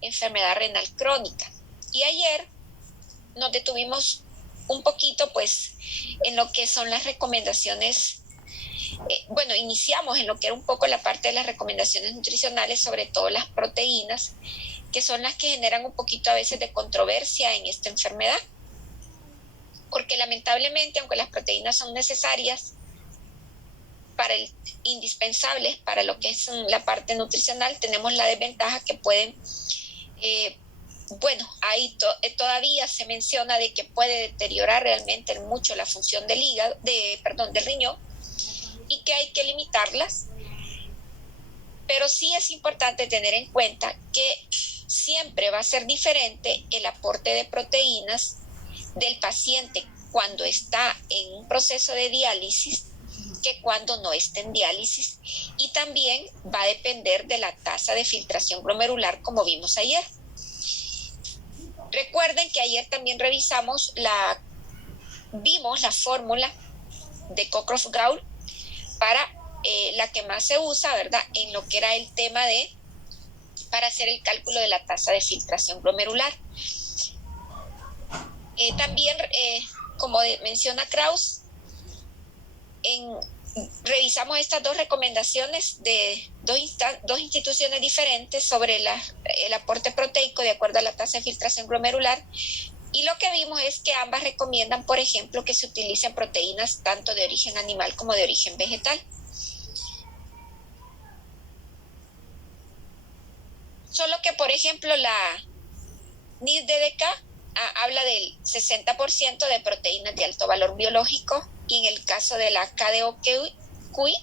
enfermedad renal crónica. Y ayer nos detuvimos un poquito pues en lo que son las recomendaciones. Iniciamos en lo que era un poco la parte de las recomendaciones nutricionales, sobre todo las proteínas, que son las que generan un poquito a veces de controversia en esta enfermedad. Porque lamentablemente, aunque las proteínas son necesarias indispensables para lo que es la parte nutricional, tenemos la desventaja que pueden, todavía se menciona de que puede deteriorar realmente mucho la función del del riñón, y que hay que limitarlas. Pero sí es importante tener en cuenta que siempre va a ser diferente el aporte de proteínas del paciente cuando está en un proceso de diálisis que cuando no está en diálisis, y también va a depender de la tasa de filtración glomerular, como vimos ayer. Recuerden que ayer también vimos la fórmula de Cockcroft-Gault para la que más se usa, ¿verdad?, en lo que era el tema para hacer el cálculo de la tasa de filtración glomerular. También, como menciona Kraus, revisamos estas dos recomendaciones de dos instituciones diferentes sobre el aporte proteico de acuerdo a la tasa de filtración glomerular, y lo que vimos es que ambas recomiendan, por ejemplo, que se utilicen proteínas tanto de origen animal como de origen vegetal. Solo que, por ejemplo, la NIS-DDK habla del 60% de proteínas de alto valor biológico, y en el caso de la KDO-QI,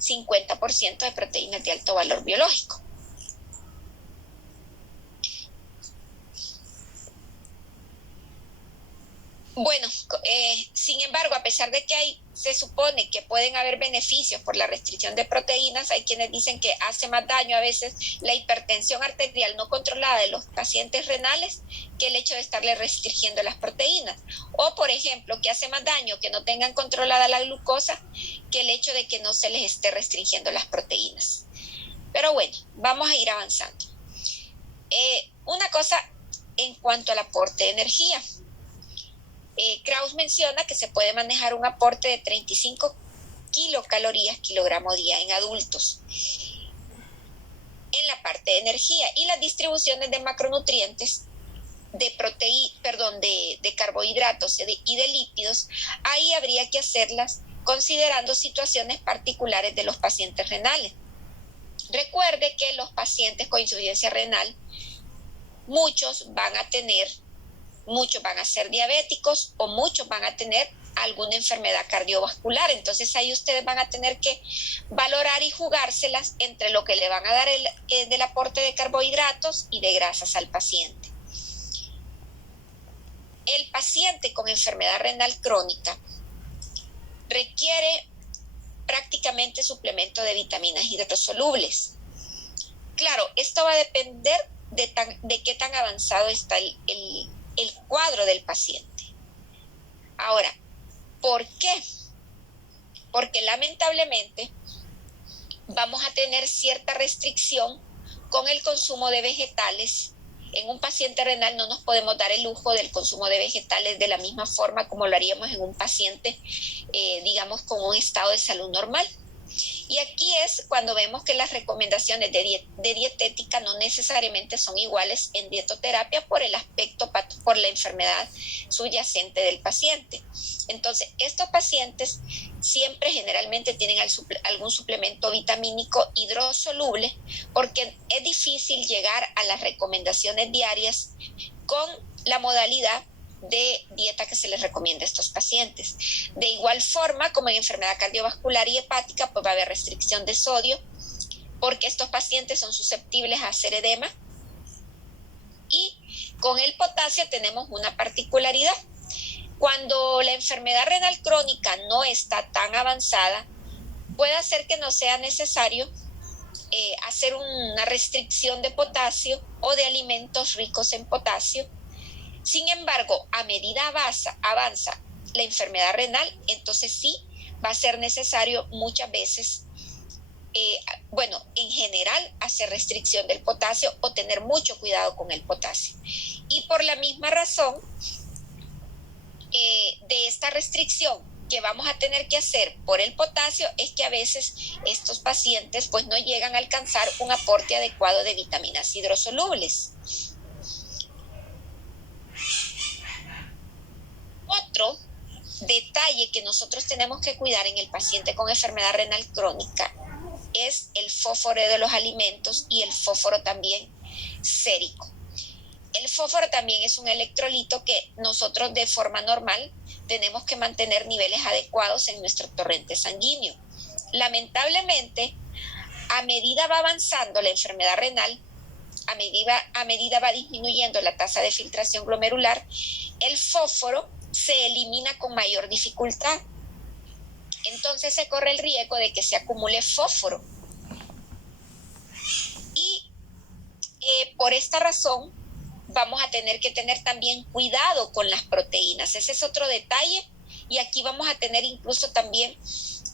50% de proteínas de alto valor biológico. Bueno, sin embargo, a pesar de que se supone que pueden haber beneficios por la restricción de proteínas, hay quienes dicen que hace más daño a veces la hipertensión arterial no controlada de los pacientes renales que el hecho de estarle restringiendo las proteínas. O, por ejemplo, que hace más daño que no tengan controlada la glucosa que el hecho de que no se les esté restringiendo las proteínas. Pero bueno, vamos a ir avanzando. Una cosa en cuanto al aporte de energía. Kraus menciona que se puede manejar un aporte de 35 kilocalorías kilogramo día en adultos en la parte de energía, y las distribuciones de macronutrientes de carbohidratos y de lípidos, ahí habría que hacerlas considerando situaciones particulares de los pacientes renales. Recuerde que los pacientes con insuficiencia renal, muchos van a ser diabéticos, o muchos van a tener alguna enfermedad cardiovascular. Entonces ahí ustedes van a tener que valorar y jugárselas entre lo que le van a dar del aporte de carbohidratos y de grasas al paciente. El paciente con enfermedad renal crónica requiere prácticamente suplemento de vitaminas hidrosolubles. Claro, esto va a depender de qué tan avanzado está el cuadro del paciente. Ahora, ¿por qué? Porque lamentablemente vamos a tener cierta restricción con el consumo de vegetales. En un paciente renal no nos podemos dar el lujo del consumo de vegetales de la misma forma como lo haríamos en un paciente, con un estado de salud normal. Y aquí es cuando vemos que las recomendaciones de dietética no necesariamente son iguales en dietoterapia por el aspecto, por la enfermedad subyacente del paciente. Entonces, estos pacientes siempre generalmente tienen algún suplemento vitamínico hidrosoluble, porque es difícil llegar a las recomendaciones diarias con la modalidad de dieta que se les recomienda a estos pacientes. De igual forma, como en enfermedad cardiovascular y hepática, pues va a haber restricción de sodio, porque estos pacientes son susceptibles a hacer edema. Y con el potasio tenemos una particularidad. Cuando la enfermedad renal crónica no está tan avanzada, puede hacer que no sea necesario hacer una restricción de potasio o de alimentos ricos en potasio. Sin embargo, a medida avanza la enfermedad renal, entonces sí va a ser necesario muchas veces en general, hacer restricción del potasio o tener mucho cuidado con el potasio. Y por la misma razón de esta restricción que vamos a tener que hacer por el potasio es que a veces estos pacientes pues no llegan a alcanzar un aporte adecuado de vitaminas hidrosolubles. Otro detalle que nosotros tenemos que cuidar en el paciente con enfermedad renal crónica es el fósforo de los alimentos y el fósforo también sérico. El fósforo también es un electrolito que nosotros de forma normal tenemos que mantener niveles adecuados en nuestro torrente sanguíneo. Lamentablemente, a medida va avanzando la enfermedad renal, a medida va disminuyendo la tasa de filtración glomerular, el fósforo se elimina con mayor dificultad. Entonces se corre el riesgo de que se acumule fósforo. Y por esta razón vamos a tener que tener también cuidado con las proteínas. Ese es otro detalle, y aquí vamos a tener incluso también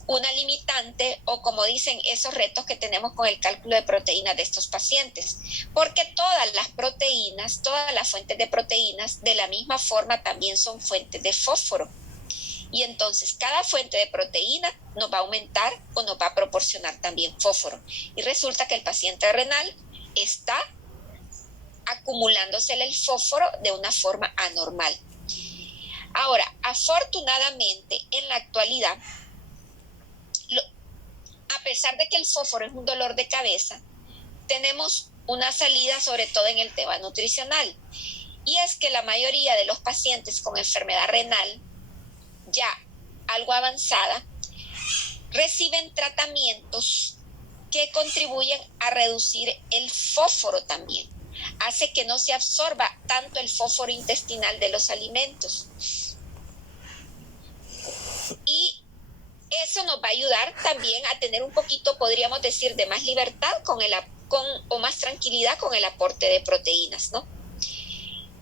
una limitante, o como dicen, esos retos que tenemos con el cálculo de proteínas de estos pacientes, porque todas las proteínas, todas las fuentes de proteínas de la misma forma también son fuentes de fósforo, y entonces cada fuente de proteína nos va a aumentar o nos va a proporcionar también fósforo, y resulta que el paciente renal está acumulándosele el fósforo de una forma anormal. Ahora, afortunadamente, en la actualidad, a pesar de que el fósforo es un dolor de cabeza, tenemos una salida sobre todo en el tema nutricional. Y es que la mayoría de los pacientes con enfermedad renal ya algo avanzada reciben tratamientos que contribuyen a reducir el fósforo también. Hace que no se absorba tanto el fósforo intestinal de los alimentos. Y eso nos va a ayudar también a tener un poquito, podríamos decir, de más libertad o más tranquilidad con el aporte de proteínas, ¿no?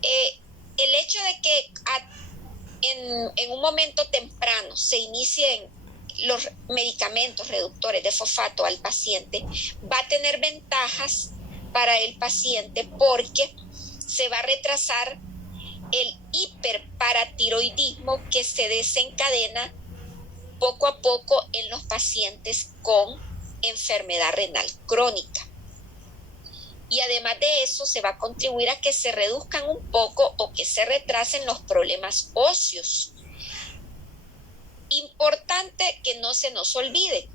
El hecho de que en un momento temprano se inicien los medicamentos reductores de fosfato al paciente va a tener ventajas para el paciente, porque se va a retrasar el hiperparatiroidismo que se desencadena poco a poco en los pacientes con enfermedad renal crónica. Y además de eso, se va a contribuir a que se reduzcan un poco o que se retrasen los problemas óseos. Importante que no se nos olvide,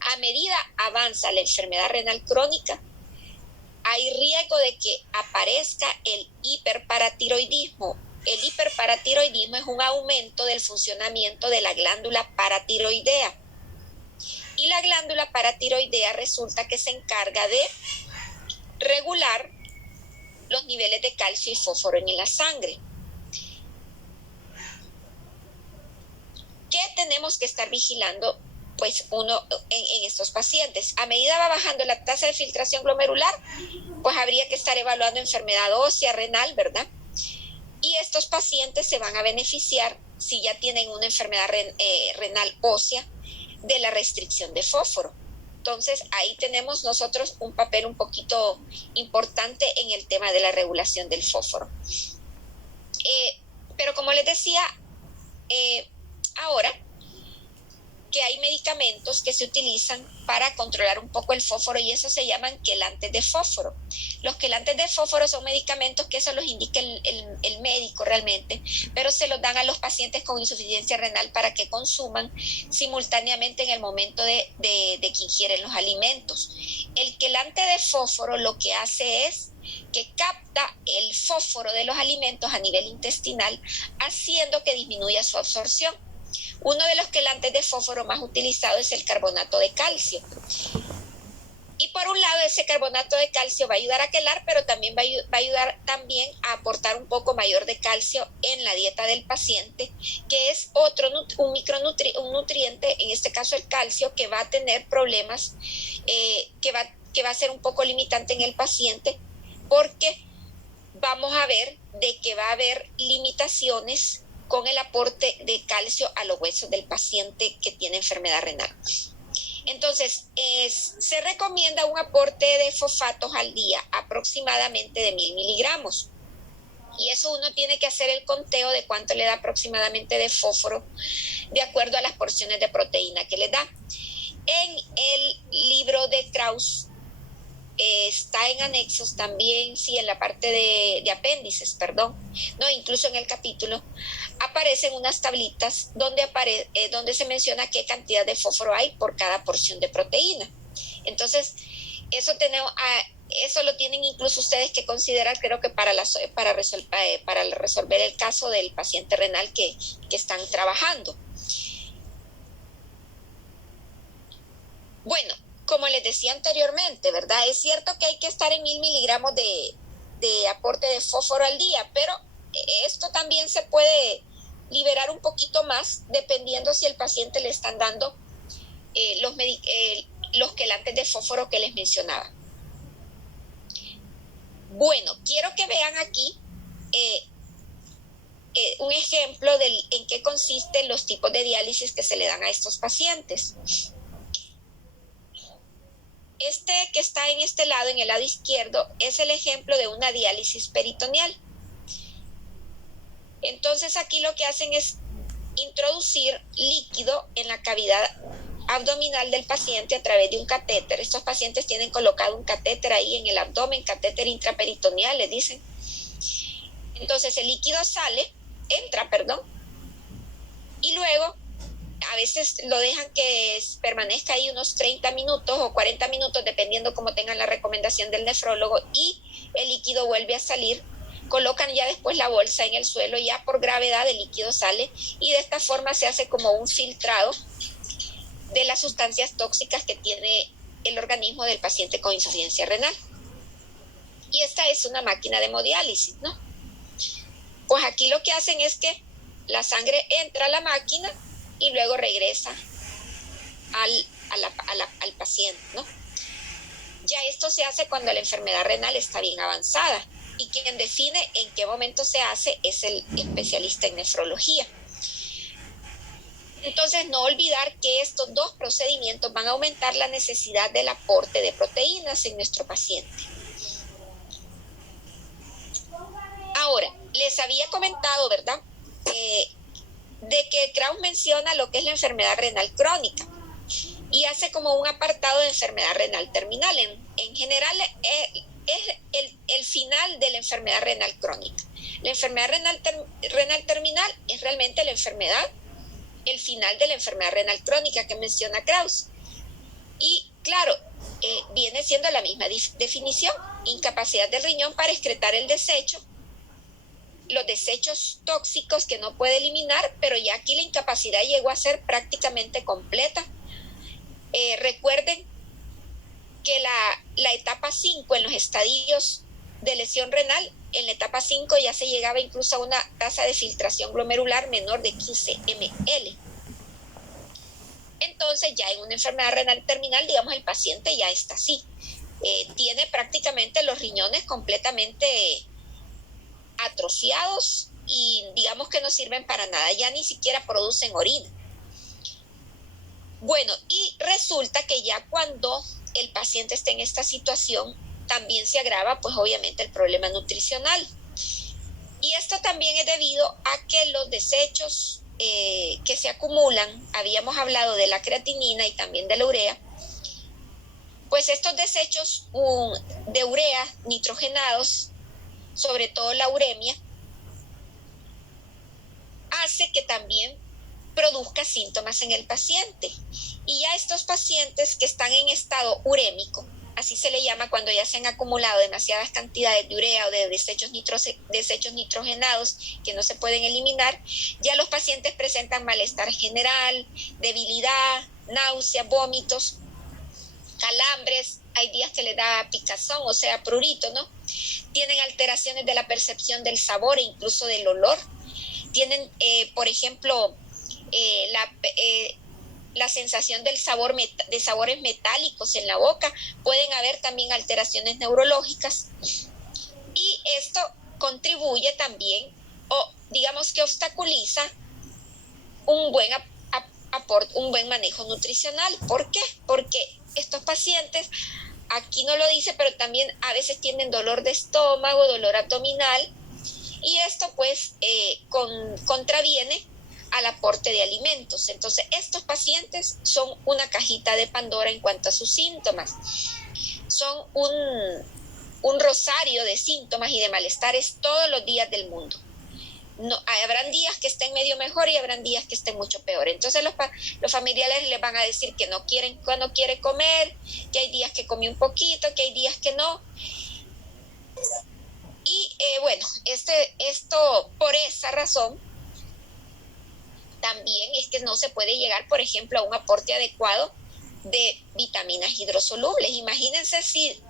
a medida avanza la enfermedad renal crónica, hay riesgo de que aparezca el hiperparatiroidismo. El hiperparatiroidismo es un aumento del funcionamiento de la glándula paratiroidea. Y la glándula paratiroidea resulta que se encarga de regular los niveles de calcio y fósforo en la sangre. ¿Qué tenemos que estar vigilando? Pues en estos pacientes, a medida va bajando la tasa de filtración glomerular, pues habría que estar evaluando enfermedad ósea, renal, ¿verdad? Y estos pacientes se van a beneficiar, si ya tienen una enfermedad renal ósea, de la restricción de fósforo. Entonces, ahí tenemos nosotros un papel un poquito importante en el tema de la regulación del fósforo. Pero como les decía, ahora que hay medicamentos que se utilizan para controlar un poco el fósforo, y eso se llaman quelantes de fósforo. Los quelantes de fósforo son medicamentos que eso los indica el médico realmente, pero se los dan a los pacientes con insuficiencia renal para que consuman simultáneamente en el momento de que ingieren los alimentos. El quelante de fósforo lo que hace es que capta el fósforo de los alimentos a nivel intestinal, haciendo que disminuya su absorción. Uno de los quelantes de fósforo más utilizados es el carbonato de calcio. Y por un lado, ese carbonato de calcio va a ayudar a quelar, pero también va a ayudar también a aportar un poco mayor de calcio en la dieta del paciente, que es un nutriente, en este caso el calcio, que va a tener problemas, que va a ser un poco limitante en el paciente, porque vamos a ver de que va a haber limitaciones con el aporte de calcio a los huesos del paciente que tiene enfermedad renal. Entonces, se recomienda un aporte de fosfatos al día, aproximadamente de 1000 miligramos. Y eso uno tiene que hacer el conteo de cuánto le da aproximadamente de fósforo, de acuerdo a las porciones de proteína que le da. En el libro de Krauss está en anexos también, sí, en la parte de apéndices, perdón, no, incluso en el capítulo, aparecen unas tablitas donde se menciona qué cantidad de fósforo hay por cada porción de proteína. Entonces, eso lo tienen incluso ustedes que considerar, creo que para resolver el caso del paciente renal que están trabajando. Bueno, como les decía anteriormente, ¿verdad? Es cierto que hay que estar en 1000 miligramos de aporte de fósforo al día, pero esto también se puede liberar un poquito más dependiendo si el paciente le están dando los quelates de fósforo que les mencionaba. Bueno, quiero que vean aquí un ejemplo en qué consisten los tipos de diálisis que se le dan a estos pacientes. Este que está en este lado, en el lado izquierdo, es el ejemplo de una diálisis peritoneal. Entonces aquí lo que hacen es introducir líquido en la cavidad abdominal del paciente a través de un catéter. Estos pacientes tienen colocado un catéter ahí en el abdomen, catéter intraperitoneal, le dicen. Entonces el líquido entra, y luego a veces lo dejan que permanezca ahí unos 30 minutos o 40 minutos, dependiendo cómo tengan la recomendación del nefrólogo, y el líquido vuelve a salir. Colocan ya después la bolsa en el suelo, ya por gravedad el líquido sale, y de esta forma se hace como un filtrado de las sustancias tóxicas que tiene el organismo del paciente con insuficiencia renal. Y esta es una máquina de hemodiálisis, ¿no? Pues aquí lo que hacen es que la sangre entra a la máquina y luego regresa al paciente, ¿no? Ya esto se hace cuando la enfermedad renal está bien avanzada, y quien define en qué momento se hace es el especialista en nefrología. Entonces, no olvidar que estos dos procedimientos van a aumentar la necesidad del aporte de proteínas en nuestro paciente. Ahora, les había comentado, ¿verdad?, de que Krauss menciona lo que es la enfermedad renal crónica y hace como un apartado de enfermedad renal terminal. En general es el final de la enfermedad renal crónica. La enfermedad renal terminal es realmente el final de la enfermedad renal crónica que menciona Krauss. Y claro, viene siendo la misma definición: incapacidad del riñón para excretar el desecho, los desechos tóxicos que no puede eliminar, pero ya aquí la incapacidad llegó a ser prácticamente completa. Recuerden que la etapa 5 en los estadios de lesión renal, en la etapa 5 ya se llegaba incluso a una tasa de filtración glomerular menor de 15 ml. Entonces ya en una enfermedad renal terminal, digamos, el paciente ya está así. Tiene prácticamente los riñones completamente atrofiados y digamos que no sirven para nada, ya ni siquiera producen orina. Bueno, y resulta que ya cuando el paciente está en esta situación, también se agrava, pues obviamente, el problema nutricional. Y esto también es debido a que los desechos que se acumulan, habíamos hablado de la creatinina y también de la urea, pues estos desechos de urea nitrogenados, sobre todo la uremia, hace que también produzca síntomas en el paciente. Y ya estos pacientes que están en estado urémico, así se le llama cuando ya se han acumulado demasiadas cantidades de urea o de desechos nitrogenados que no se pueden eliminar, ya los pacientes presentan malestar general, debilidad, náusea, vómitos, calambres, hay días que le da picazón, o sea, prurito, ¿no? Tienen alteraciones de la percepción del sabor e incluso del olor. Tienen, por ejemplo, la sensación de sabores metálicos en la boca. Pueden haber también alteraciones neurológicas. Y esto contribuye también, o digamos que obstaculiza un buen un buen manejo nutricional. ¿Por qué? Porque estos pacientes, aquí no lo dice, pero también a veces tienen dolor de estómago, dolor abdominal, y esto pues contraviene al aporte de alimentos. Entonces, estos pacientes son una cajita de Pandora en cuanto a sus síntomas. Son un rosario de síntomas y de malestares todos los días del mundo. No, habrán días que estén medio mejor y habrán días que estén mucho peor. Entonces los familiares les van a decir que no quiere comer, que hay días que come un poquito, que hay días que no. Y bueno, esto por esa razón también es que no se puede llegar, por ejemplo, a un aporte adecuado de vitaminas hidrosolubles. Imagínense si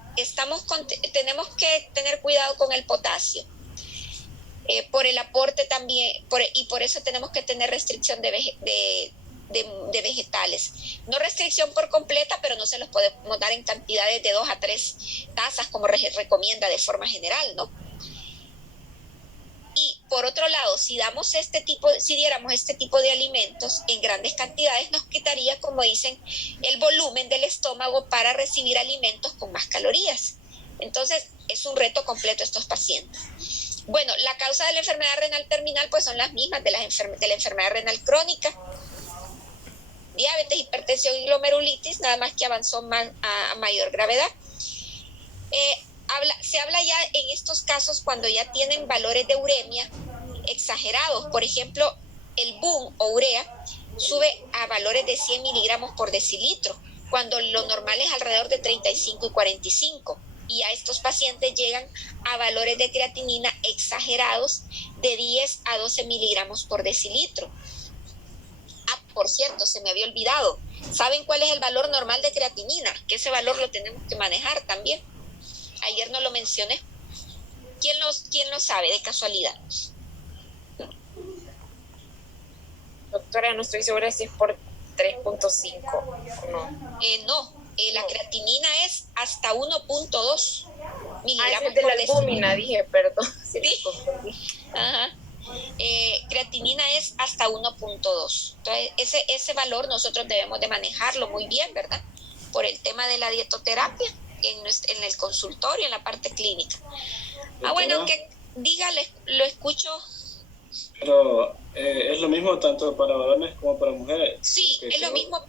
tenemos que tener cuidado con el potasio. Por el aporte también, y por eso tenemos que tener restricción de vegetales. No restricción por completa, pero no se los podemos dar en cantidades de 2 a 3 tazas como recomienda de forma general, ¿no? Y por otro lado, si diéramos este tipo de alimentos en grandes cantidades, nos quitaría, como dicen, el volumen del estómago para recibir alimentos con más calorías. Entonces, es un reto completo estos pacientes. Bueno, la causa de la enfermedad renal terminal pues son las mismas de la enfermedad renal crónica. Diabetes, hipertensión y glomerulitis, nada más que avanzó a mayor gravedad. Se habla ya en estos casos cuando ya tienen valores de uremia exagerados. Por ejemplo, el BUN o urea sube a valores de 100 miligramos por decilitro, cuando lo normal es alrededor de 35 y 45. Y a estos pacientes llegan a valores de creatinina exagerados de 10 a 12 miligramos por decilitro. Ah, por cierto, se me había olvidado. ¿Saben cuál es el valor normal de creatinina? Que ese valor lo tenemos que manejar también. Ayer no lo mencioné. ¿Quién lo sabe de casualidad? Doctora, no estoy segura si es por 3.5 o no. No. La creatinina es hasta 1.2 miligramos es de por la albúmina, dije, perdón. Sí. Ajá. Creatinina es hasta 1.2. Entonces, ese valor nosotros debemos de manejarlo muy bien, ¿verdad? Por el tema de la dietoterapia en el consultorio, en la parte clínica. Bueno, aunque dígale, lo escucho. Pero es lo mismo tanto para varones como para mujeres. Sí, es lo mismo.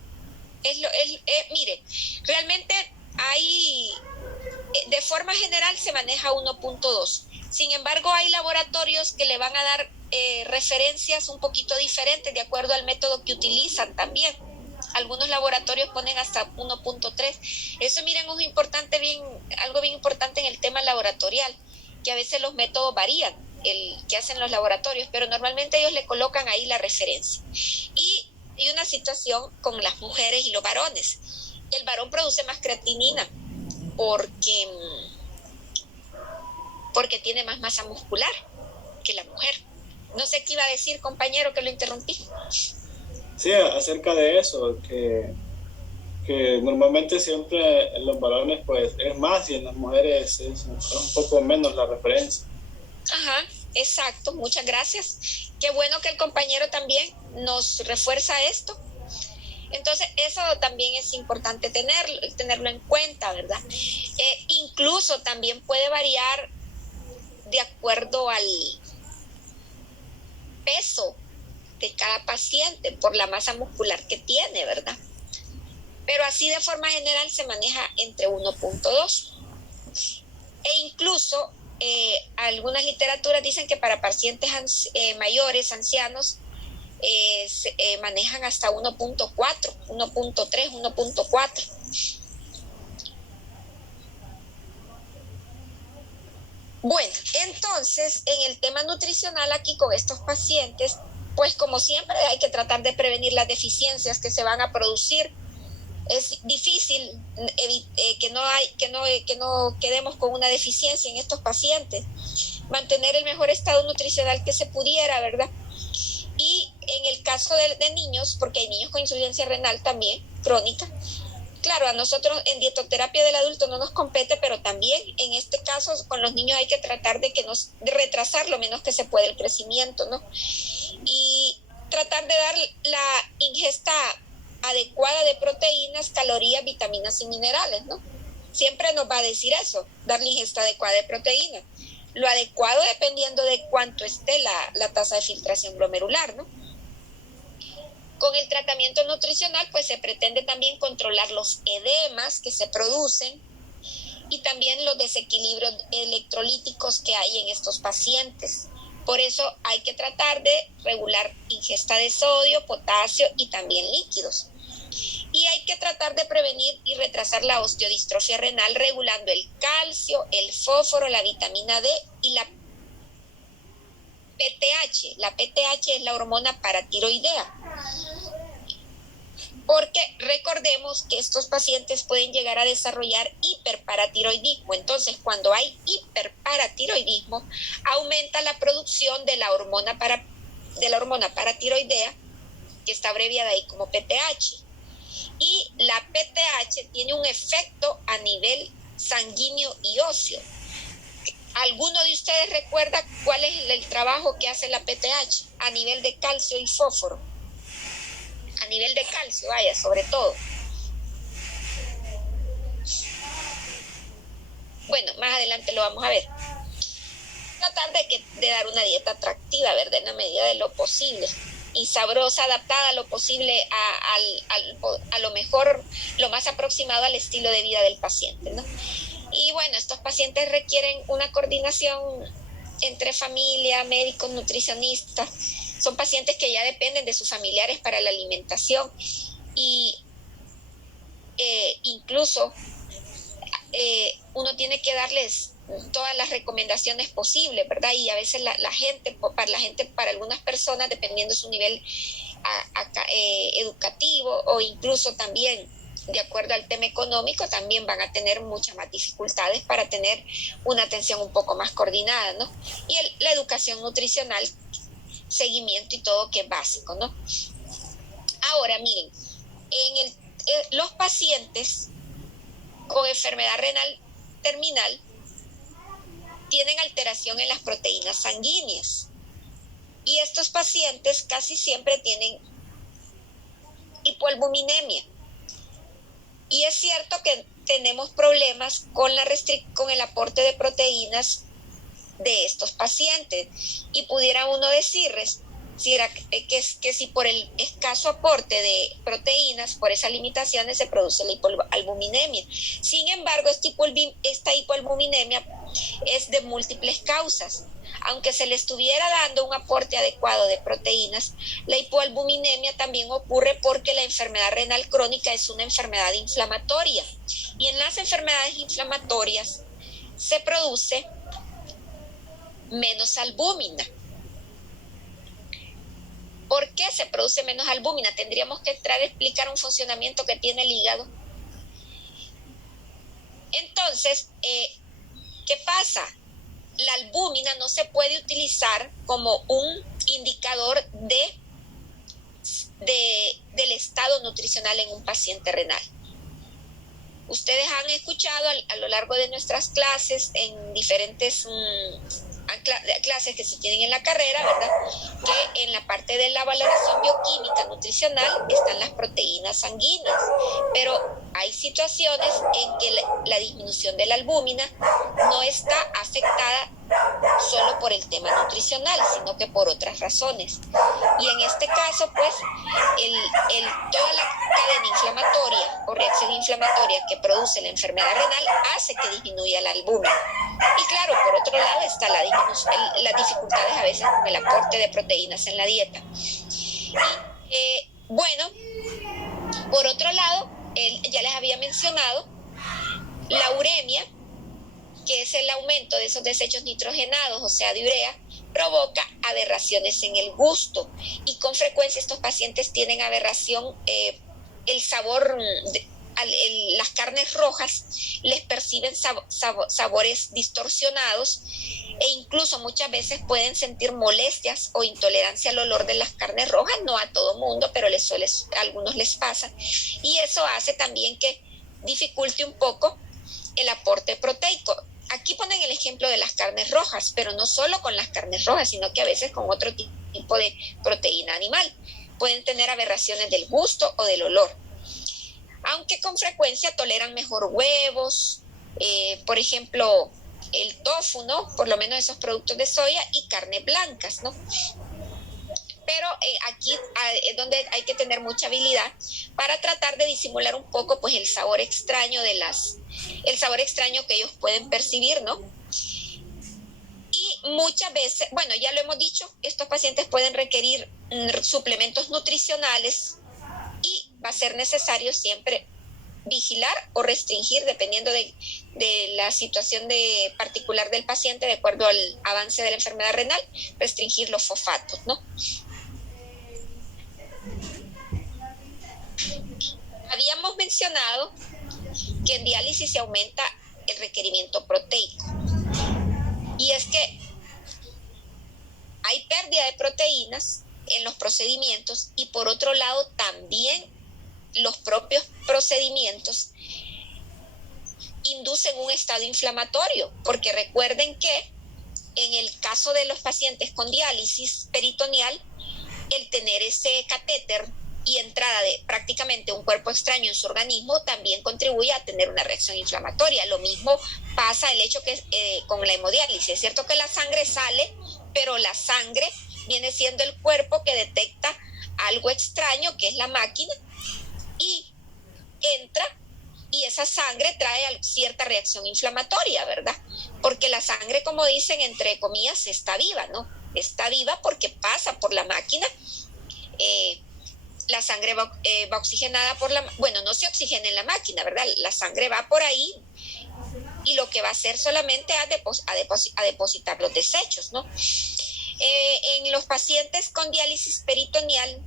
Mire, realmente de forma general se maneja 1.2. Sin embargo, hay laboratorios que le van a dar referencias un poquito diferentes de acuerdo al método que utilizan también. Algunos laboratorios ponen hasta 1.3. Eso, miren, es algo bien importante en el tema laboratorial, que a veces los métodos varían, el que hacen los laboratorios, pero normalmente ellos le colocan ahí la referencia. Y una situación con las mujeres y los varones. El varón produce más creatinina porque tiene más masa muscular que la mujer. No sé qué iba a decir, compañero, que lo interrumpí. Sí, acerca de eso, que normalmente siempre en los varones pues es más y en las mujeres es un poco menos la referencia. Ajá, exacto, muchas gracias. Qué bueno que el compañero también nos refuerza esto. Entonces, eso también es importante tenerlo en cuenta, ¿verdad? Incluso también puede variar de acuerdo al peso de cada paciente por la masa muscular que tiene, ¿verdad? Pero así de forma general se maneja entre 1.2. E incluso algunas literaturas dicen que para pacientes mayores, ancianos, manejan hasta 1.4, 1.3, 1.4. Bueno, entonces en el tema nutricional aquí con estos pacientes, pues como siempre hay que tratar de prevenir las deficiencias que se van a producir. Es difícil que no quedemos con una deficiencia en estos pacientes, mantener el mejor estado nutricional que se pudiera, ¿verdad? Y en el caso de niños, porque hay niños con insuficiencia renal también, crónica, claro, a nosotros en dietoterapia del adulto no nos compete, pero también en este caso con los niños hay que tratar de retrasar lo menos que se puede el crecimiento, ¿no? Y tratar de dar la ingesta adecuada de proteínas, calorías, vitaminas y minerales, ¿no? Siempre nos va a decir eso, dar la ingesta adecuada de proteínas. Lo adecuado dependiendo de cuánto esté la tasa de filtración glomerular, ¿no? Con el tratamiento nutricional, pues se pretende también controlar los edemas que se producen y también los desequilibrios electrolíticos que hay en estos pacientes. Por eso hay que tratar de regular ingesta de sodio, potasio y también líquidos. Y hay que tratar de prevenir y retrasar la osteodistrofia renal regulando el calcio, el fósforo, la vitamina D y la PTH. La PTH es la hormona paratiroidea. Porque recordemos que estos pacientes pueden llegar a desarrollar hiperparatiroidismo. Entonces, cuando hay hiperparatiroidismo, aumenta la producción de la hormona paratiroidea, que está abreviada ahí como PTH. Y la PTH tiene un efecto a nivel sanguíneo y óseo. ¿Alguno de ustedes recuerda cuál es el trabajo que hace la PTH a nivel de calcio y fósforo? A nivel de calcio, vaya, sobre todo. Bueno, más adelante lo vamos a ver. Tratar de dar una dieta atractiva, ¿verdad? En la medida de lo posible. Y sabrosa, adaptada a lo posible a lo mejor, lo más aproximado al estilo de vida del paciente, ¿no? Y bueno, estos pacientes requieren una coordinación entre familia, médicos, nutricionistas. Son pacientes que ya dependen de sus familiares para la alimentación y incluso uno tiene que darles todas las recomendaciones posibles, ¿verdad? Y a veces para algunas personas, dependiendo de su nivel educativo o incluso también de acuerdo al tema económico, también van a tener muchas más dificultades para tener una atención un poco más coordinada, ¿no? Y la educación nutricional, seguimiento y todo, que es básico, ¿no? Ahora, miren, los pacientes con enfermedad renal terminal tienen alteración en las proteínas sanguíneas y estos pacientes casi siempre tienen hipoalbuminemia. Y es cierto que tenemos problemas con el aporte de proteínas de estos pacientes y pudiera uno decirles que si por el escaso aporte de proteínas, por esas limitaciones se produce la hipoalbuminemia. Sin embargo, esta hipoalbuminemia es de múltiples causas. Aunque se le estuviera dando un aporte adecuado de proteínas, la hipoalbuminemia también ocurre porque la enfermedad renal crónica es una enfermedad inflamatoria. Y en las enfermedades inflamatorias se produce menos albúmina. ¿Por qué se produce menos albúmina? Tendríamos que entrar a explicar un funcionamiento que tiene el hígado. Entonces, ¿qué pasa? La albúmina no se puede utilizar como un indicador del estado nutricional en un paciente renal. Ustedes han escuchado a lo largo de nuestras clases, en diferentes clases que se tienen en la carrera, ¿verdad? Que en la parte de la valoración bioquímica nutricional están las proteínas sanguíneas, pero hay situaciones en que la disminución de la albúmina no está afectada solo por el tema nutricional, sino que por otras razones. Y en este caso, pues, toda la cadena inflamatoria o reacción inflamatoria que produce la enfermedad renal hace que disminuya la albúmina. Y claro, por otro lado está las dificultades a veces con el aporte de proteínas en la dieta. Bueno, por otro lado, ya les había mencionado la uremia, que es el aumento de esos desechos nitrogenados, o sea, de urea, provoca aberraciones en el gusto y con frecuencia estos pacientes tienen aberración, el sabor, las carnes rojas les perciben sabores distorsionados e incluso muchas veces pueden sentir molestias o intolerancia al olor de las carnes rojas, no a todo mundo, pero a algunos les pasa, y eso hace también que dificulte un poco el aporte proteico. Aquí ponen el ejemplo de las carnes rojas, pero no solo con las carnes rojas, sino que a veces con otro tipo de proteína animal. pueden tener aberraciones del gusto o del olor, aunque con frecuencia toleran mejor huevos, por ejemplo, el tofu, ¿no? Por lo menos esos productos de soya y carnes blancas, ¿no? Pero aquí es donde hay que tener mucha habilidad para tratar de disimular un poco pues el sabor extraño que ellos pueden percibir, ¿no? Y muchas veces, bueno, ya lo hemos dicho, estos pacientes pueden requerir suplementos nutricionales y va a ser necesario siempre vigilar o restringir, dependiendo de la situación particular del paciente, de acuerdo al avance de la enfermedad renal, restringir los fosfatos, ¿no? Habíamos mencionado que en diálisis se aumenta el requerimiento proteico. Y es que hay pérdida de proteínas en los procedimientos y por otro lado también los propios procedimientos inducen un estado inflamatorio, porque recuerden que en el caso de los pacientes con diálisis peritoneal, el tener ese catéter y entrada de prácticamente un cuerpo extraño en su organismo también contribuye a tener una reacción inflamatoria. Lo mismo pasa el hecho que con la hemodiálisis. Es cierto que la sangre sale, pero la sangre viene siendo el cuerpo que detecta algo extraño, que es la máquina, y entra, y esa sangre trae cierta reacción inflamatoria, ¿verdad? Porque la sangre, como dicen, entre comillas, está viva, ¿no? Está viva porque pasa por la máquina. La sangre va oxigenada bueno, no se oxigena en la máquina, ¿verdad? La sangre va por ahí y lo que va a hacer solamente a depositar los desechos, ¿no? En los pacientes con diálisis peritoneal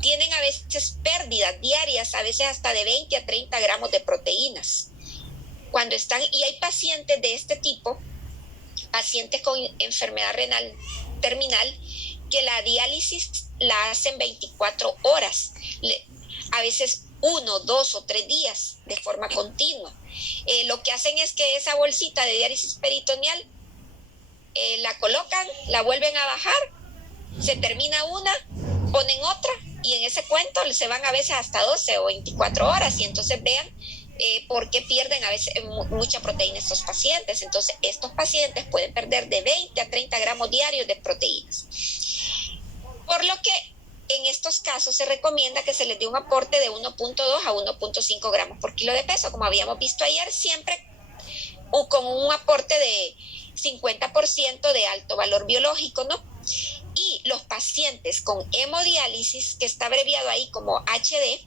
tienen a veces pérdidas diarias, a veces hasta de 20 a 30 gramos de proteínas. Y hay pacientes de este tipo, pacientes con enfermedad renal terminal, que la diálisis la hacen 24 horas, a veces 1, 2 o 3 días de forma continua. Lo que hacen es que esa bolsita de diálisis peritoneal la colocan, la vuelven a bajar, se termina una, ponen otra y en ese cuento se van a veces hasta 12 o 24 horas y entonces vean por qué pierden a veces mucha proteína estos pacientes. Entonces estos pacientes pueden perder de 20 a 30 gramos diarios de proteínas. Por lo que en estos casos se recomienda que se les dé un aporte de 1.2 a 1.5 gramos por kilo de peso, como habíamos visto ayer, siempre con un aporte de 50% de alto valor biológico, ¿no? Y los pacientes con hemodiálisis, que está abreviado ahí como HD,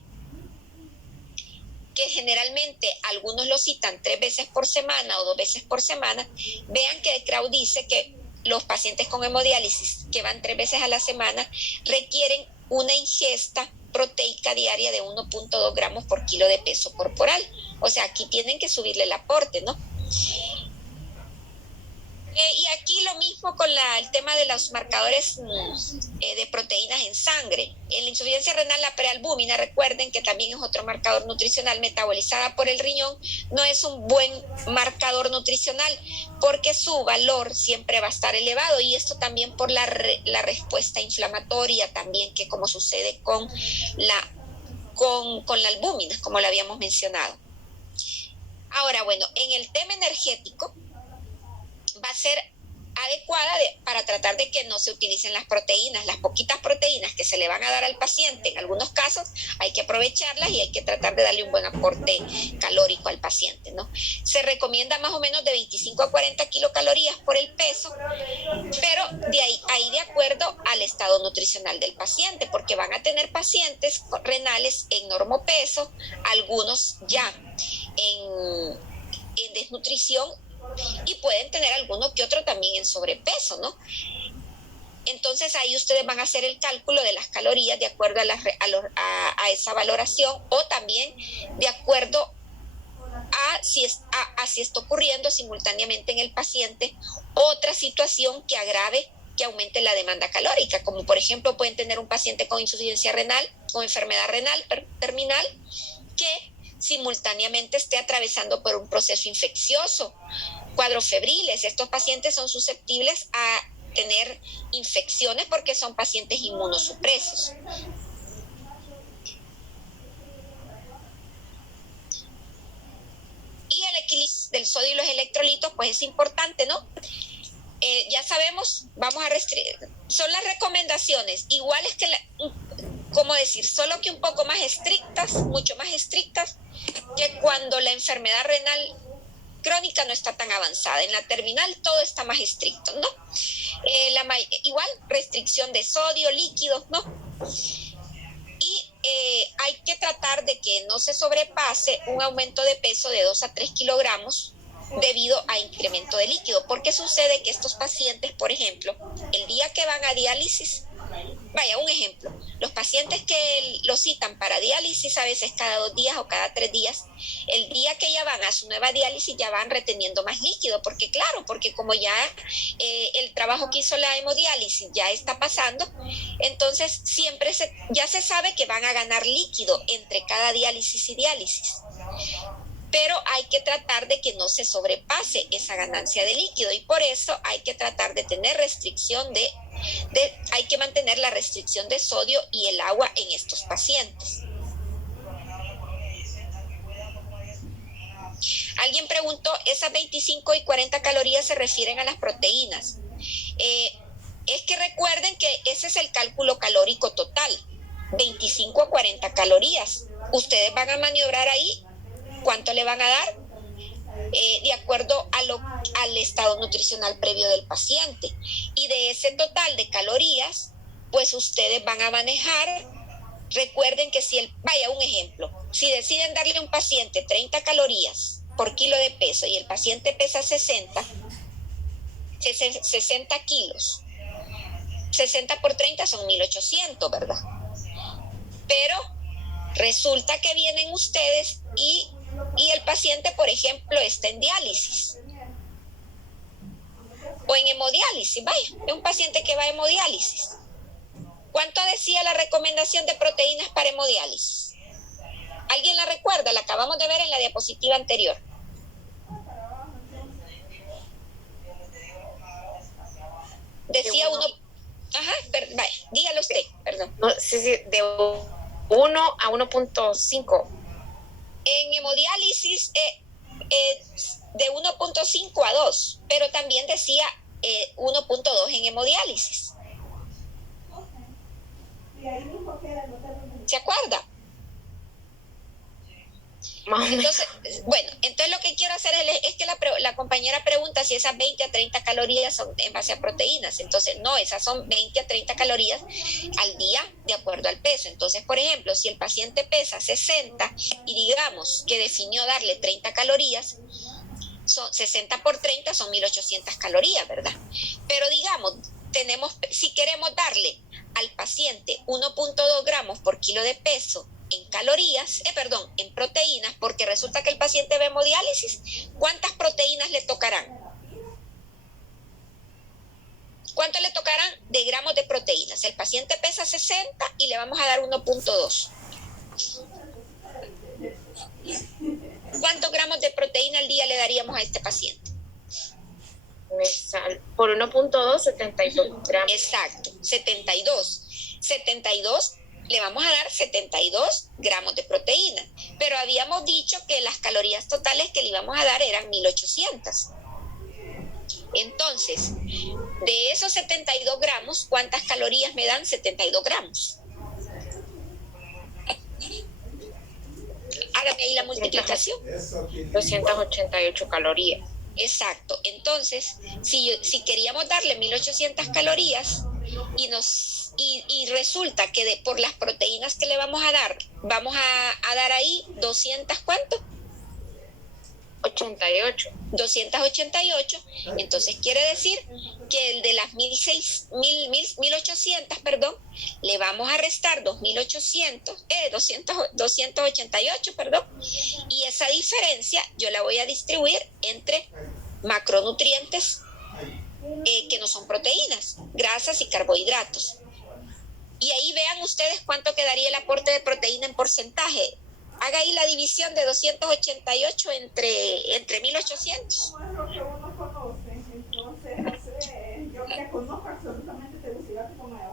que generalmente algunos lo citan 3 veces por semana o 2 veces por semana, vean que Kraus dice que los pacientes con hemodiálisis que van 3 veces a la semana requieren una ingesta proteica diaria de 1.2 gramos por kilo de peso corporal. O sea, aquí tienen que subirle el aporte, ¿no? Y aquí lo mismo con el tema de los marcadores de proteínas en sangre. En la insuficiencia renal, la prealbúmina, recuerden que también es otro marcador nutricional metabolizada por el riñón, no es un buen marcador nutricional porque su valor siempre va a estar elevado, y esto también por la respuesta inflamatoria también, que como sucede con la albúmina, como lo habíamos mencionado. Ahora, bueno, en el tema energético, va a ser adecuada para tratar de que no se utilicen las proteínas, las poquitas proteínas que se le van a dar al paciente. En algunos casos hay que aprovecharlas y hay que tratar de darle un buen aporte calórico al paciente, ¿no? Se recomienda más o menos de 25 a 40 kilocalorías por el peso, pero de ahí de acuerdo al estado nutricional del paciente, porque van a tener pacientes renales en normopeso, algunos ya en desnutrición, y pueden tener alguno que otro también en sobrepeso, ¿no? Entonces ahí ustedes van a hacer el cálculo de las calorías de acuerdo a esa valoración, o también de acuerdo a si está ocurriendo simultáneamente en el paciente otra situación que agrave, que aumente la demanda calórica, como por ejemplo pueden tener un paciente con insuficiencia renal, con enfermedad renal terminal, que simultáneamente esté atravesando por un proceso infeccioso, cuadros febriles. Estos pacientes son susceptibles a tener infecciones porque son pacientes inmunosupresos. equilibrio del sodio y los electrolitos, pues es importante, ¿no? Ya sabemos, vamos a restringir, son las recomendaciones, iguales que, ¿cómo decir? Solo que un poco más estrictas, mucho más estrictas, que cuando la enfermedad renal crónica no está tan avanzada. En la terminal todo está más estricto, ¿no? Igual, restricción de sodio, líquidos, ¿no? Y hay que tratar de que no se sobrepase un aumento de peso de 2 a 3 kilogramos debido a incremento de líquido. Porque sucede que estos pacientes, por ejemplo, el día que van a diálisis, vaya, un ejemplo, los pacientes que los citan para diálisis a veces cada 2 días o cada 3 días, el día que ya van a su nueva diálisis ya van reteniendo más líquido, porque claro, porque como ya el trabajo que hizo la hemodiálisis ya está pasando, entonces siempre ya se sabe que van a ganar líquido entre cada diálisis y diálisis. Pero hay que tratar de que no se sobrepase esa ganancia de líquido y por eso hay que tratar de tener restricción hay que mantener la restricción de sodio y el agua en estos pacientes. Alguien preguntó, ¿esas 25 y 40 calorías se refieren a las proteínas? Es que recuerden que ese es el cálculo calórico total, 25 a 40 calorías. Ustedes van a maniobrar ahí. ¿Cuánto le van a dar? De acuerdo al estado nutricional previo del paciente. Y de ese total de calorías, pues ustedes van a manejar. Recuerden que vaya un ejemplo, si deciden darle a un paciente 30 calorías por kilo de peso y el paciente pesa 60 kilos, 60 por 30 son 1800, ¿verdad? Pero resulta que vienen ustedes y el paciente, por ejemplo, está en diálisis o en hemodiálisis, vaya, es un paciente que va a hemodiálisis. ¿Cuánto decía la recomendación de proteínas para hemodiálisis? ¿Alguien la recuerda? La acabamos de ver en la diapositiva anterior. Decía uno... Ajá, vaya, dígalo usted, perdón. No, sí, de 1 a 1.5. En hemodiálisis de 1.5 a 2, pero también decía 1.2 en hemodiálisis. ¿Se acuerda? Entonces, bueno, entonces lo que quiero hacer es que la compañera pregunta si esas 20 a 30 calorías son en base a proteínas. Entonces, no, esas son 20 a 30 calorías al día de acuerdo al peso. Entonces, por ejemplo, si el paciente pesa 60 y digamos que definió darle 30 calorías, son 60 por 30 son 1800 calorías, ¿verdad? Pero digamos, si queremos darle al paciente 1.2 gramos por kilo de peso en calorías, en proteínas, porque resulta que el paciente ve hemodiálisis, ¿cuántas proteínas le tocarán? ¿Cuánto le tocarán de gramos de proteínas? El paciente pesa 60 y le vamos a dar 1.2. ¿Cuántos gramos de proteína al día le daríamos a este paciente? Por 1.2, 72 gramos. Exacto, 72. Le vamos a dar 72 gramos de proteína, pero habíamos dicho que las calorías totales que le íbamos a dar eran 1800. Entonces, de esos 72 gramos, ¿cuántas calorías me dan 72 gramos? Hágame ahí la multiplicación. 288 calorías. Exacto. Entonces, si queríamos darle 1800 calorías y resulta que por las proteínas que le vamos a dar ahí 200, ¿cuánto? 288, entonces quiere decir que el de las 1800, le vamos a restar 288, y esa diferencia yo la voy a distribuir entre macronutrientes que no son proteínas, grasas y carbohidratos. Y ahí vean ustedes cuánto quedaría el aporte de proteína en porcentaje. Haga ahí la división de 288 entre 1800.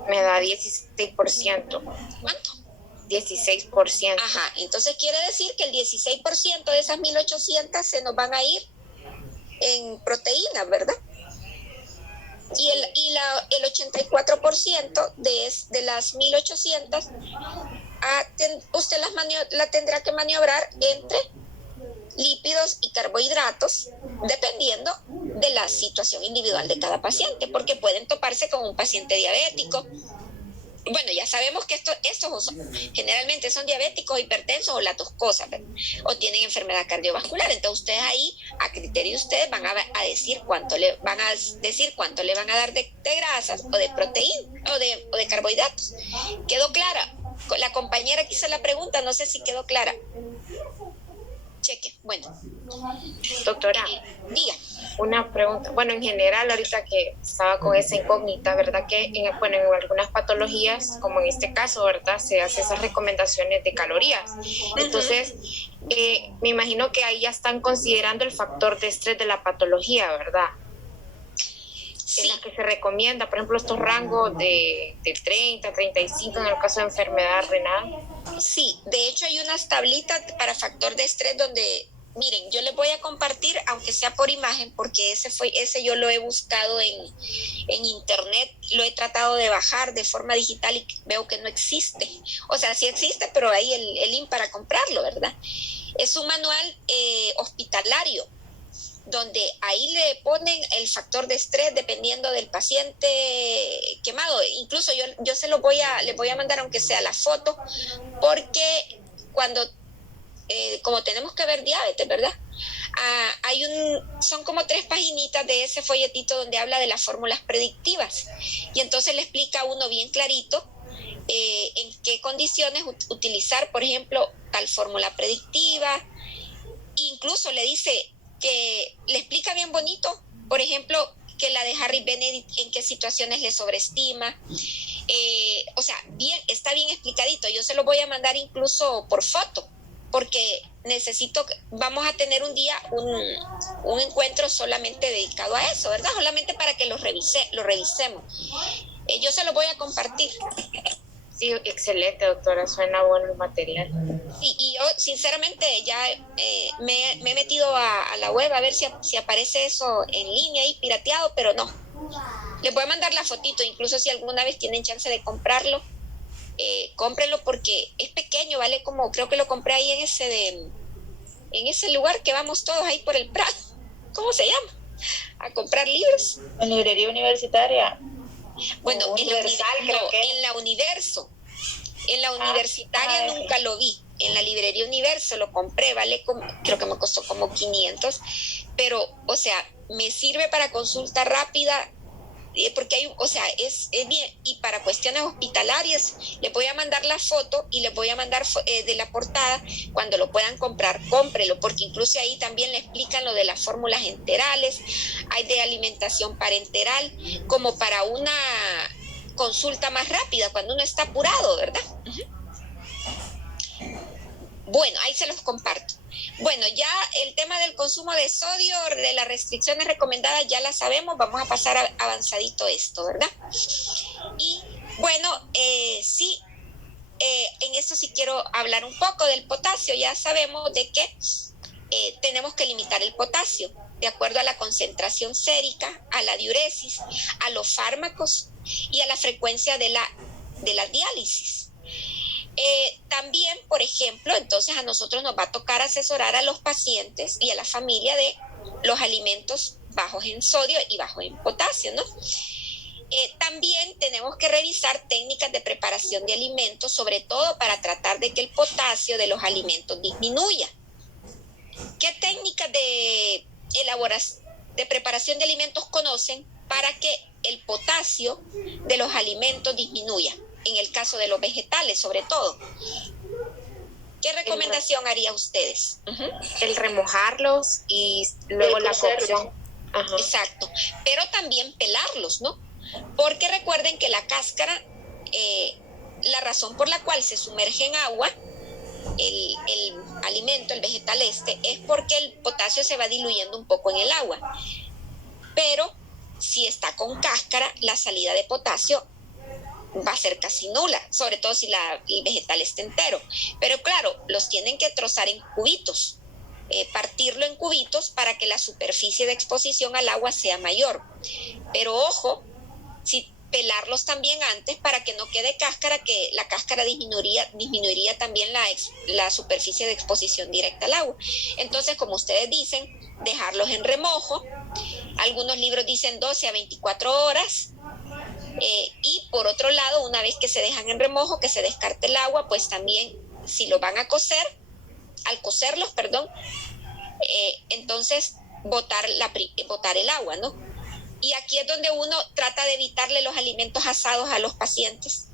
Me da 16%. ¿Cuánto? 16%. Ajá, entonces quiere decir que el 16% de esas 1.800 se nos van a ir en proteínas, ¿verdad? Y el 84% de las 1.800, usted la tendrá que maniobrar entre lípidos y carbohidratos, dependiendo de la situación individual de cada paciente, porque pueden toparse con un paciente diabético. Bueno, ya sabemos que estos generalmente son diabéticos, hipertensos o las dos cosas, ¿verdad? O tienen enfermedad cardiovascular. Entonces ustedes ahí, a criterio de ustedes, van a decir cuánto le van a dar de grasas o de proteína o de carbohidratos. ¿Quedó clara? La compañera que hizo la pregunta, no sé si quedó clara. Cheque. Bueno. Doctora, diga. Una pregunta. Bueno, en general, ahorita que estaba con esa incógnita, ¿verdad? Que en algunas patologías, como en este caso, ¿verdad? Se hacen esas recomendaciones de calorías. Entonces, me imagino que ahí ya están considerando el factor de estrés de la patología, ¿verdad? Sí. En la que se recomienda, por ejemplo, estos rangos de 30, 35 en el caso de enfermedad renal. Sí, de hecho hay unas tablitas para factor de estrés donde, miren, yo les voy a compartir, aunque sea por imagen, porque ese yo lo he buscado en internet, lo he tratado de bajar de forma digital y veo que no existe. O sea, sí existe, pero ahí el link para comprarlo, ¿verdad? Es un manual hospitalario, donde ahí le ponen el factor de estrés dependiendo del paciente quemado. Incluso yo les voy a mandar, aunque sea la foto, porque como tenemos que ver diabetes, ¿verdad? Son como 3 paginitas de ese folletito donde habla de las fórmulas predictivas, y entonces le explica a uno bien clarito en qué condiciones utilizar, por ejemplo, tal fórmula predictiva. Incluso le dice que le explica bien bonito, por ejemplo, que la de Harry Benedict en qué situaciones le sobreestima. O sea, está bien explicadito. Yo se lo voy a mandar incluso por foto, porque vamos a tener un día un encuentro solamente dedicado a eso, ¿verdad? Solamente para que lo revisemos. Yo se lo voy a compartir. Sí, excelente, doctora, suena bueno el material. Sí, y yo sinceramente ya me he metido a la web a ver si aparece eso en línea y pirateado, pero no. Les voy a mandar la fotito, incluso si alguna vez tienen chance de comprarlo, cómprenlo porque es pequeño, vale como, creo que lo compré ahí en ese lugar que vamos todos ahí por el Prado. ¿Cómo se llama? A comprar libros. En librería universitaria. Bueno, Universal, en la Universo. En la universitaria nunca lo vi. En la librería Universo lo compré, creo que me costó como 500, pero, o sea, me sirve para consulta rápida, porque es bien, y para cuestiones hospitalarias, les voy a mandar la foto y les voy a mandar de la portada. Cuando lo puedan comprar, cómprelo, porque incluso ahí también le explican lo de las fórmulas enterales, hay de alimentación parenteral, como para una consulta más rápida, cuando uno está apurado, ¿verdad? Bueno, ahí se los comparto. Bueno, ya el tema del consumo de sodio, de las restricciones recomendadas, ya las sabemos. Vamos a pasar avanzadito esto, ¿verdad? Y bueno, sí, en esto sí quiero hablar un poco del potasio. Ya sabemos de que tenemos que limitar el potasio de acuerdo a la concentración sérica, a la diuresis, a los fármacos y a la frecuencia de la diálisis. También, por ejemplo, entonces a nosotros nos va a tocar asesorar a los pacientes y a la familia de los alimentos bajos en sodio y bajos en potasio, ¿no? También tenemos que revisar técnicas de preparación de alimentos, sobre todo para tratar de que el potasio de los alimentos disminuya. ¿Qué técnicas de preparación de alimentos conocen para que el potasio de los alimentos disminuya? En el caso de los vegetales, sobre todo. ¿Qué recomendación haría ustedes? El remojarlos y luego la cocción. Ajá. Exacto. Pero también pelarlos, ¿no? Porque recuerden que la cáscara, la razón por la cual se sumerge en agua el alimento, el vegetal es porque el potasio se va diluyendo un poco en el agua. Pero si está con cáscara, la salida de potasio va a ser casi nula, sobre todo si el vegetal está entero. Pero claro, los tienen que trozar en cubitos, partirlo en cubitos para que la superficie de exposición al agua sea mayor. Pero ojo, si pelarlos también antes para que no quede cáscara, que la cáscara disminuiría también la superficie de exposición directa al agua. Entonces, como ustedes dicen, dejarlos en remojo. Algunos libros dicen 12 a 24 horas. Y por otro lado, una vez que se dejan en remojo, que se descarte el agua, pues también si lo van a cocer, al cocerlos, entonces botar el agua, ¿no? Y aquí es donde uno trata de evitarle los alimentos asados a los pacientes,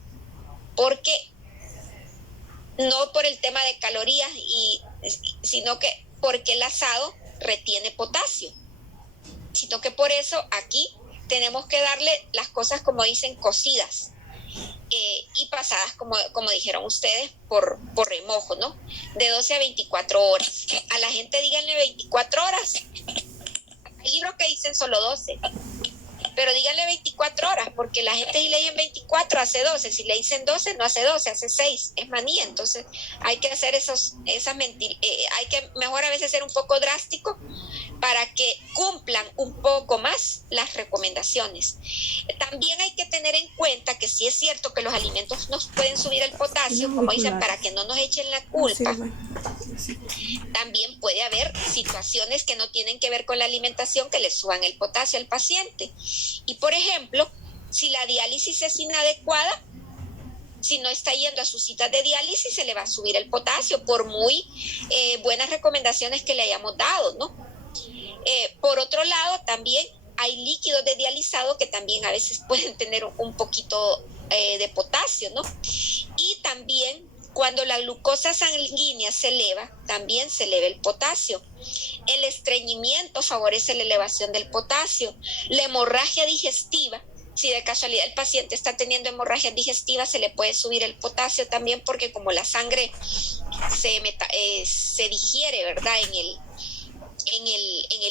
porque no por el tema de calorías, sino que porque el asado retiene potasio, sino que por eso aquí tenemos que darle las cosas, como dicen, cocidas y pasadas, como dijeron ustedes, por remojo, ¿no? De 12 a 24 horas. A la gente díganle 24 horas. Hay libros que dicen solo 12, pero díganle 24 horas, porque la gente si le dicen 24 hace 12, si le dicen 12 no hace 12, hace 6, es manía. Entonces hay que hacer esas mentiras, hay que mejor a veces ser un poco drástico para que cumplan un poco más las recomendaciones. También hay que tener en cuenta que sí es cierto que los alimentos nos pueden subir el potasio, como dicen, para que no nos echen la culpa. También puede haber situaciones que no tienen que ver con la alimentación que le suban el potasio al paciente. Y por ejemplo, si la diálisis es inadecuada, si no está yendo a sus citas de diálisis, se le va a subir el potasio por muy buenas recomendaciones que le hayamos dado, ¿no? Por otro lado, también hay líquidos de dializado que también a veces pueden tener un poquito de potasio, ¿no? Y también cuando la glucosa sanguínea se eleva, también se eleva el potasio. El estreñimiento favorece la elevación del potasio. La hemorragia digestiva, si de casualidad el paciente está teniendo hemorragia digestiva, se le puede subir el potasio también, porque como la sangre se digiere, ¿verdad?, en el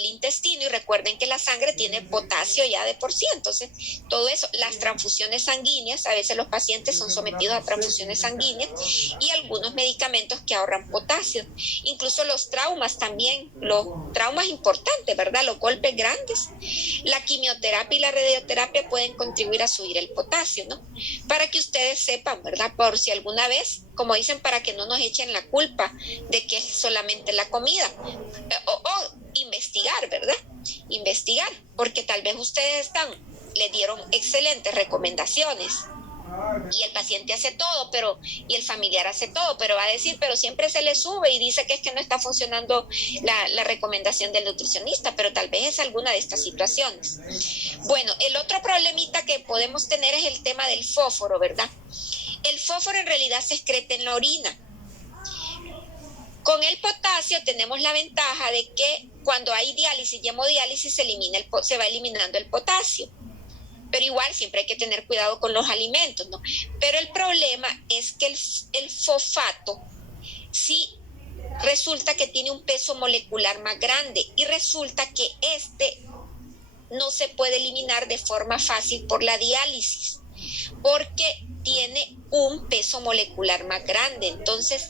intestino, y recuerden que la sangre tiene potasio ya de por sí. Entonces todo eso, las transfusiones sanguíneas, a veces los pacientes son sometidos a transfusiones sanguíneas y algunos medicamentos que ahorran potasio, incluso los traumas también, los traumas importantes, ¿verdad?, los golpes grandes, la quimioterapia y la radioterapia pueden contribuir a subir el potasio, ¿no? Para que ustedes sepan, ¿verdad?, por si alguna vez, como dicen, para que no nos echen la culpa de que es solamente la comida, o investigar, ¿verdad? Investigar, porque tal vez ustedes le dieron excelentes recomendaciones y el paciente hace todo, y el familiar hace todo, pero va a decir, pero siempre se le sube y dice que es que no está funcionando la recomendación del nutricionista, pero tal vez es alguna de estas situaciones. Bueno, el otro problemita que podemos tener es el tema del fósforo, ¿verdad? El fósforo en realidad se excreta en la orina. Con el potasio tenemos la ventaja de que cuando hay diálisis y hemodiálisis se va eliminando el potasio. Pero igual siempre hay que tener cuidado con los alimentos, ¿no? Pero el problema es que el fosfato sí resulta que tiene un peso molecular más grande, y resulta que no se puede eliminar de forma fácil por la diálisis, porque tiene un peso molecular más grande. Entonces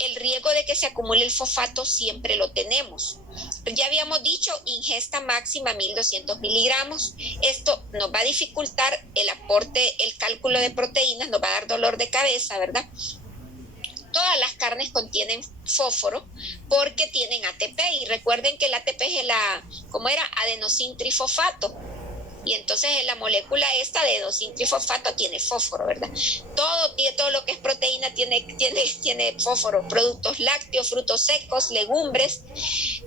el riesgo de que se acumule el fosfato siempre lo tenemos. Ya habíamos dicho, ingesta máxima 1200 miligramos. Esto nos va a dificultar el aporte, el cálculo de proteínas, nos va a dar dolor de cabeza, ¿verdad? Todas las carnes contienen fósforo porque tienen ATP, y recuerden que el ATP es adenosintrifosfato. Y entonces la molécula esta de adenositrifosfato tiene fósforo, ¿verdad? Todo lo que es proteína tiene fósforo. Productos lácteos, frutos secos, legumbres,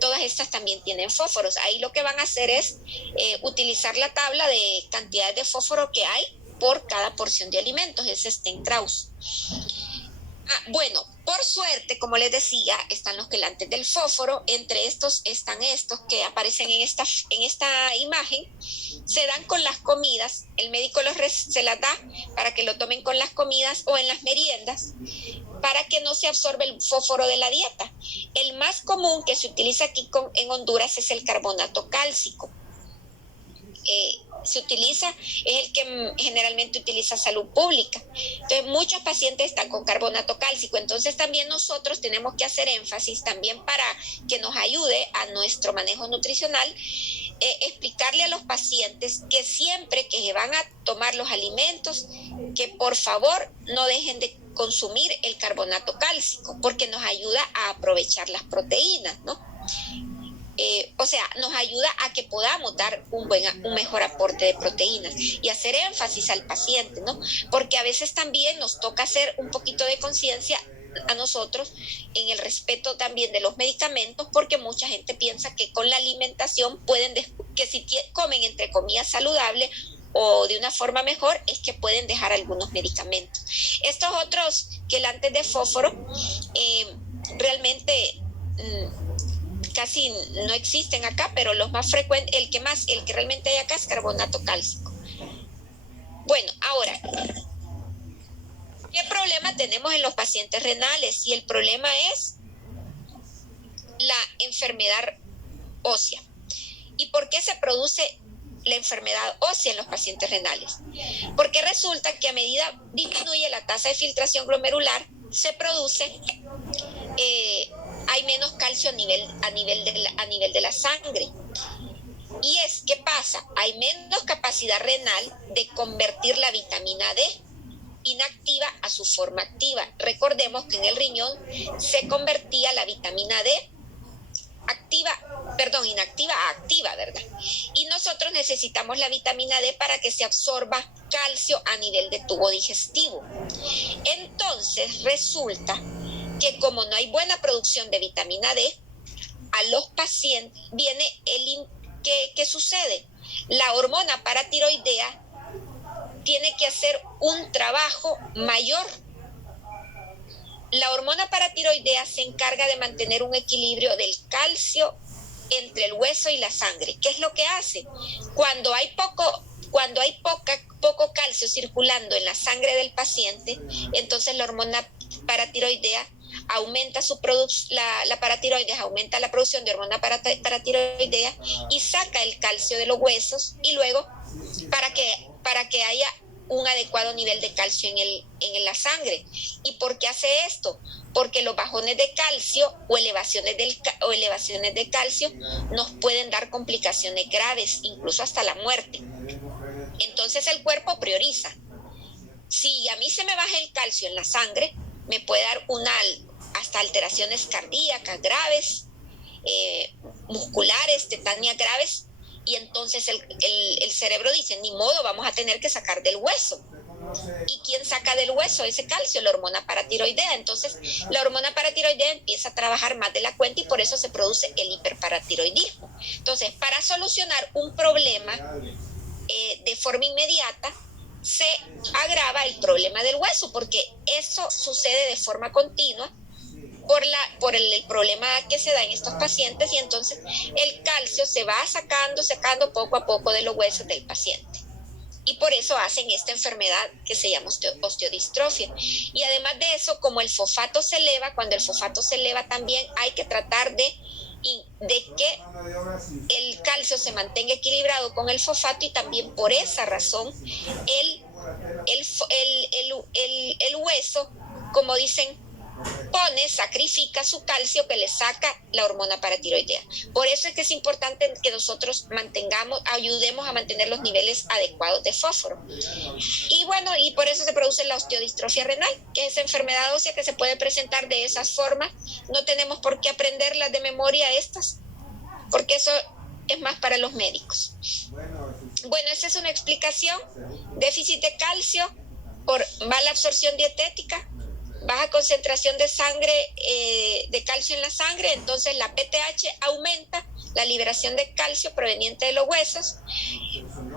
todas estas también tienen fósforos. Ahí lo que van a hacer es utilizar la tabla de cantidades de fósforo que hay por cada porción de alimentos. Es Stenkraus. Bueno, por suerte, como les decía, están los quelantes del fósforo. Entre estos están estos que aparecen en esta imagen. Se dan con las comidas. El médico se las da para que lo tomen con las comidas o en las meriendas, para que no se absorba el fósforo de la dieta. El más común que se utiliza aquí en Honduras es el carbonato cálcico. se utiliza es el que generalmente utiliza salud pública. Entonces, muchos pacientes están con carbonato cálcico. Entonces, también nosotros tenemos que hacer énfasis también para que nos ayude a nuestro manejo nutricional, explicarle a los pacientes que siempre que van a tomar los alimentos, que por favor no dejen de consumir el carbonato cálcico, porque nos ayuda a aprovechar las proteínas, ¿no? O sea, nos ayuda a que podamos dar un mejor aporte de proteínas y hacer énfasis al paciente, ¿no? Porque a veces también nos toca hacer un poquito de conciencia a nosotros en el respeto también de los medicamentos, porque mucha gente piensa que con la alimentación que si comen entre comillas saludable o de una forma mejor, es que pueden dejar algunos medicamentos. Estos otros quelantes de fósforo realmente casi no existen acá, pero los más frecuentes, el que realmente hay acá es carbonato cálcico. Bueno, ahora, ¿qué problema tenemos en los pacientes renales? Y el problema es la enfermedad ósea. ¿Y por qué se produce la enfermedad ósea en los pacientes renales? Porque resulta que a medida disminuye la tasa de filtración glomerular, se produce hay menos calcio a nivel de la sangre. Y ¿qué pasa? Hay menos capacidad renal de convertir la vitamina D inactiva a su forma activa. Recordemos que en el riñón se convertía la vitamina D inactiva a activa, ¿verdad? Y nosotros necesitamos la vitamina D para que se absorba calcio a nivel de tubo digestivo. Entonces resulta que como no hay buena producción de vitamina D, a los pacientes viene ¿qué sucede? La hormona paratiroidea tiene que hacer un trabajo mayor. La hormona paratiroidea se encarga de mantener un equilibrio del calcio entre el hueso y la sangre. ¿Qué es lo que hace? Cuando hay poco calcio circulando en la sangre del paciente, entonces la hormona paratiroidea aumenta la paratiroides aumenta la producción de hormona paratiroidea y saca el calcio de los huesos, y luego para que haya un adecuado nivel de calcio en la sangre. ¿Y por qué hace esto? Porque los bajones de calcio o elevaciones de calcio nos pueden dar complicaciones graves, incluso hasta la muerte. Entonces el cuerpo prioriza. Si a mí se me baja el calcio en la sangre, me puede dar hasta alteraciones cardíacas graves, musculares, tetanias graves, y entonces el cerebro dice, ni modo, vamos a tener que sacar del hueso. ¿Y quién saca del hueso ese calcio? La hormona paratiroidea. Entonces la hormona paratiroidea empieza a trabajar más de la cuenta y por eso se produce el hiperparatiroidismo. Entonces, para solucionar un problema de forma inmediata, se agrava el problema del hueso, porque eso sucede de forma continua por el problema que se da en estos pacientes, y entonces el calcio se va sacando poco a poco de los huesos del paciente. Y por eso hacen esta enfermedad que se llama osteodistrofia. Y además de eso, como el fosfato se eleva, cuando el fosfato se eleva también hay que tratar de que el calcio se mantenga equilibrado con el fosfato, y también por esa razón el hueso, como dicen, sacrifica su calcio que le saca la hormona paratiroidea. Por eso es que es importante que nosotros ayudemos a mantener los niveles adecuados de fósforo. Y bueno, y por eso se produce la osteodistrofia renal, que es enfermedad ósea que se puede presentar de esas formas. No tenemos por qué aprenderlas de memoria estas, porque eso es más para los médicos. Bueno, esta es una explicación. Déficit de calcio por mala absorción dietética, baja concentración de sangre, de calcio en la sangre, entonces la PTH aumenta la liberación de calcio proveniente de los huesos,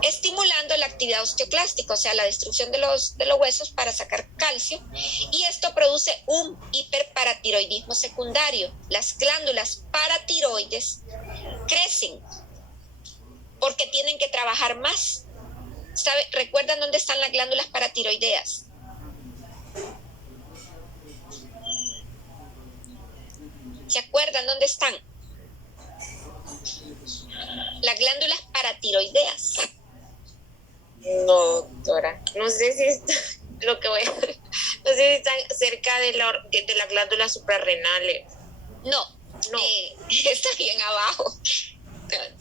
estimulando la actividad osteoclástica, o sea, la destrucción de los huesos para sacar calcio, y esto produce un hiperparatiroidismo secundario. Las glándulas paratiroides crecen porque tienen que trabajar más. ¿Recuerdan dónde están las glándulas paratiroideas? ¿Se acuerdan dónde están? Las glándulas paratiroideas. No, doctora. No sé si está, lo que voy a, no sé si están cerca de las glándulas suprarrenales. No. Está bien abajo.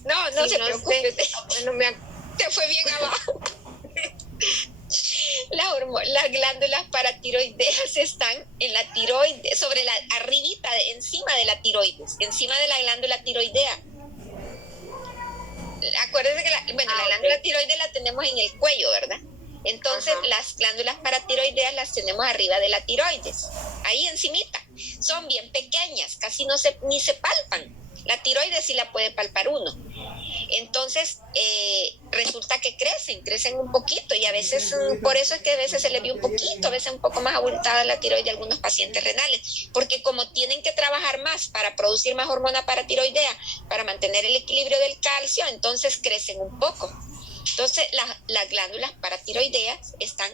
No sí, se preocupe. Bueno, te fue bien abajo. Las glándulas paratiroideas están en la tiroides, arribita, encima de la tiroides, encima de la glándula tiroidea. Acuérdense que la glándula tiroides la tenemos en el cuello, ¿verdad? Entonces, las glándulas paratiroideas las tenemos arriba de la tiroides, ahí encimita. Son bien pequeñas, casi ni se palpan. La tiroides sí la puede palpar uno. Entonces, resulta que crecen un poquito, y a veces, por eso es que a veces se les ve un poquito, a veces un poco más abultada la tiroides de algunos pacientes renales, porque como tienen que trabajar más para producir más hormona paratiroidea, para mantener el equilibrio del calcio, entonces crecen un poco. Entonces, las glándulas paratiroideas están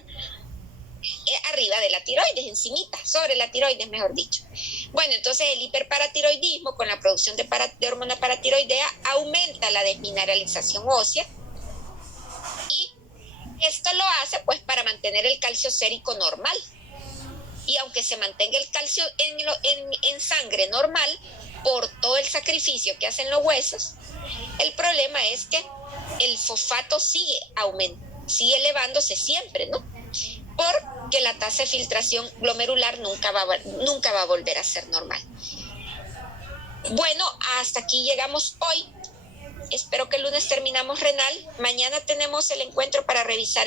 arriba de la tiroides, encimita, sobre la tiroides, mejor dicho. Bueno, entonces el hiperparatiroidismo con la producción de hormona paratiroidea aumenta la desmineralización ósea, y esto lo hace pues para mantener el calcio sérico normal. Y aunque se mantenga el calcio en sangre normal por todo el sacrificio que hacen los huesos, el problema es que el fosfato sigue elevándose siempre, ¿no? Porque la tasa de filtración glomerular nunca va a volver a ser normal. Bueno, hasta aquí llegamos hoy. Espero que el lunes terminamos renal. Mañana tenemos el encuentro para revisar